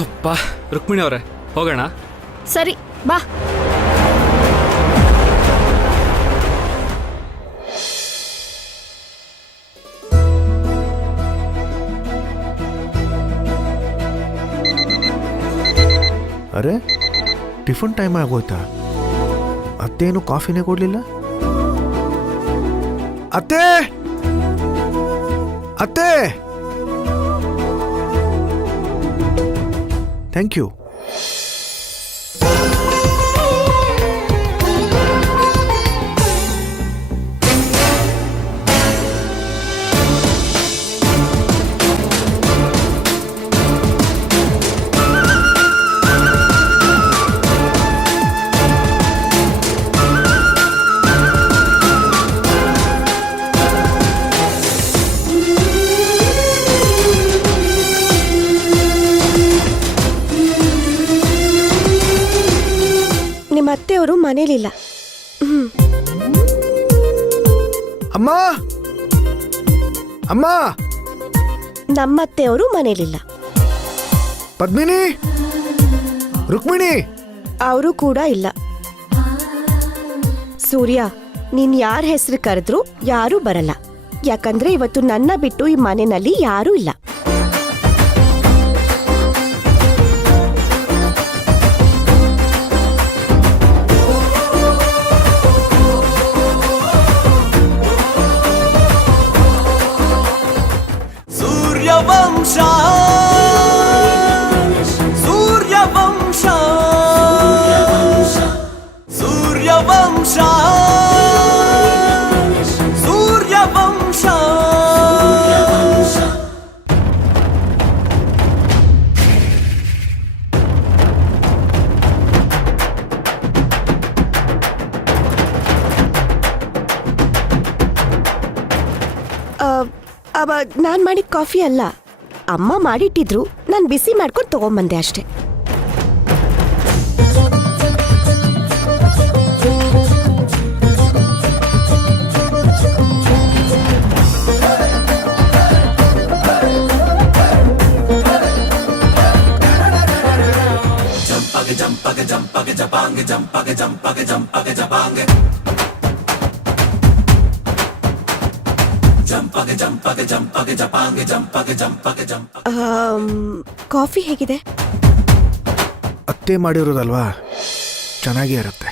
ಅಪ್ಪ ರುಕ್ಮಿಣಿ ಅವರೇ ಹೋಗೋಣ. ಸರಿ ಬಾ. ಅರೆ ಟಿಫನ್ ಟೈಮ್ ಆಗೋಯ್ತಾ? ಅತ್ತೇನು ಕಾಫಿನೇ ಕೊಡ್ಲಿಲ್ಲ? ಅತ್ತೆ ಅತ್ತೆ, ಥ್ಯಾಂಕ್ ಯು. ನಿಮ್ಮ ಅತ್ತೆಯವರು ಮನೇಲಿಲ್ಲ. ಅಮ್ಮ ಅಮ್ಮ, ನಮ್ಮತ್ತೆಯವರು ಮನೇಲಿಲ್ಲ. ಪದ್ಮಿನಿ, ರುಕ್ಮಿಣಿ, ಅವರು ಕೂಡ ಇಲ್ಲ. ಸೂರ್ಯ, ನೀನ್ ಯಾರ ಹೆಸರು ಕರೆದ್ರು ಯಾರೂ ಬರಲ್ಲ. ಯಾಕಂದ್ರೆ ಇವತ್ತು ನನ್ನ ಬಿಟ್ಟು ಈ ಮನೆಯಲ್ಲಿ ಯಾರೂ ಇಲ್ಲ. ಸೂರ್ಯವಂಶ ಸೂರ್ಯವಂಶ ಸೂರ್ಯವಂಶ ಸೂರ್ಯವಂಶ. ನಾನ್ ಮಾಡಿದ ಕಾಫಿ ಅಲ್ಲ, ಅಮ್ಮ ಮಾಡಿಟ್ಟಿದ್ರು. ನಾನ್ ಬಿಸಿ ಮಾಡ್ಕೊಂಡು ತಗೊಂಬಂದೆ ಅಷ್ಟೇ. ಕಾಫಿ ಹೇಗಿದೆ? ಅತ್ತೆ ಮಾಡಿರೋದಲ್ವಾ, ಚೆನ್ನಾಗೇ ಇರುತ್ತೆ.